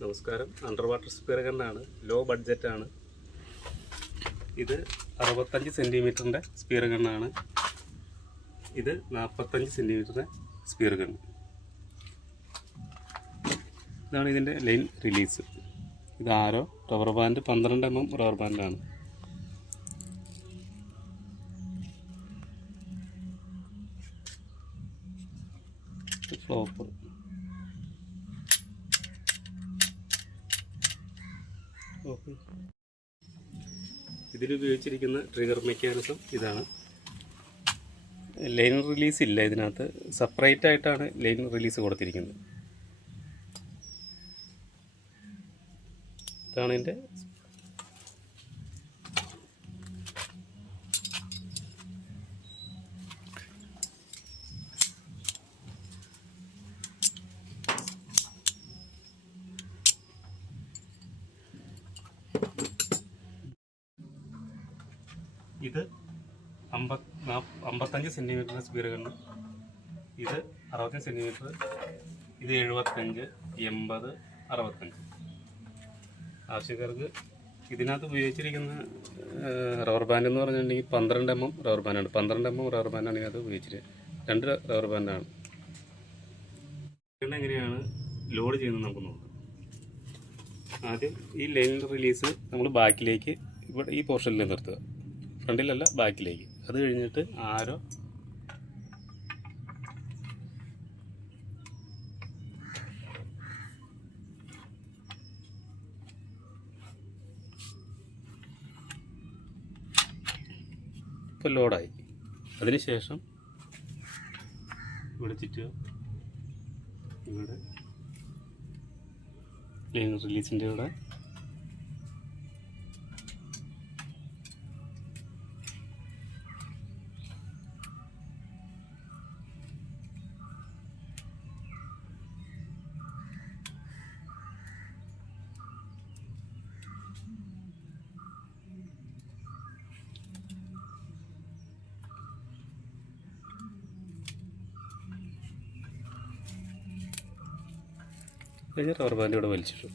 നമസ്കാരം. Under water spear ഗണ്ണാണ്. Low ബഡ്ജറ്റാണ്. ഇത് 65 സെൻറ്റിമീറ്ററിൻ്റെ സ്പീയർ ഗണ്ണാണ്. ഇത് 45 സെൻറ്റിമീറ്ററിൻ്റെ സ്പീയർ ഗണ്ണ്. ഇതാണ് ഇതിൻ്റെ ലൈൻ റിലീസ്. ഇത് ആരോ റബ്ബർ ബാൻഡ് 12 mm റബ്ബർ ബാൻഡാണ്. ഫ്ലോപ്പർ. ഇതിൽ ഉപയോഗിച്ചിരിക്കുന്ന ട്രിഗർ മെക്കാനിസം ഇതാണ്. ലൈൻ റിലീസ് ഇല്ല ഇതിനകത്ത്, സെപ്പറേറ്റ് ആയിട്ടാണ് ലൈൻ റിലീസ് കൊടുത്തിരിക്കുന്നത്. ഇതാണ് ഇതിൻ്റെ ഇത് 55 സെൻറ്റിമീറ്റർ സ്പീയർ ഗണ്ണ്. ഇത് 65 സെൻറ്റിമീറ്റർ. ഇത് 75, 80, 65. ആവശ്യക്കാർക്ക് ഇതിനകത്ത് ഉപയോഗിച്ചിരിക്കുന്ന റബ്ബർ ബാൻഡ് എന്ന് പറഞ്ഞിട്ടുണ്ടെങ്കിൽ 12 mm റബ്ബർ ബാൻഡാണ്. 12 mm റബ്ബർ ബാൻഡാണ് ഇതിനകത്ത് ഉപയോഗിച്ചിട്ട്. 2 റബ്ബർ ബാൻഡാണ്. എങ്ങനെയാണ് ലോഡ് ചെയ്യുന്നത് നമുക്ക് നോക്കാം. ആദ്യം ഈ ലൈൻ റിലീസ് നമ്മൾ ബാക്കിലേക്ക് ഇവിടെ ഈ പോർഷനിൽ നിർത്തുക. ഫ്രണ്ടിലല്ല, ബാക്കിലേക്ക്. അത് കഴിഞ്ഞിട്ട് ആരോ ഇപ്പോൾ ലോഡായി. അതിനുശേഷം ഇവിടെ ചുറ്റുക. ഇവിടെ ലൈൻ റിലീസിൻ്റെ ഇവിടെ കഴിഞ്ഞ റബ്ബർ ബാൻഡ് ഇവിടെ വലിച്ചിട്ടു.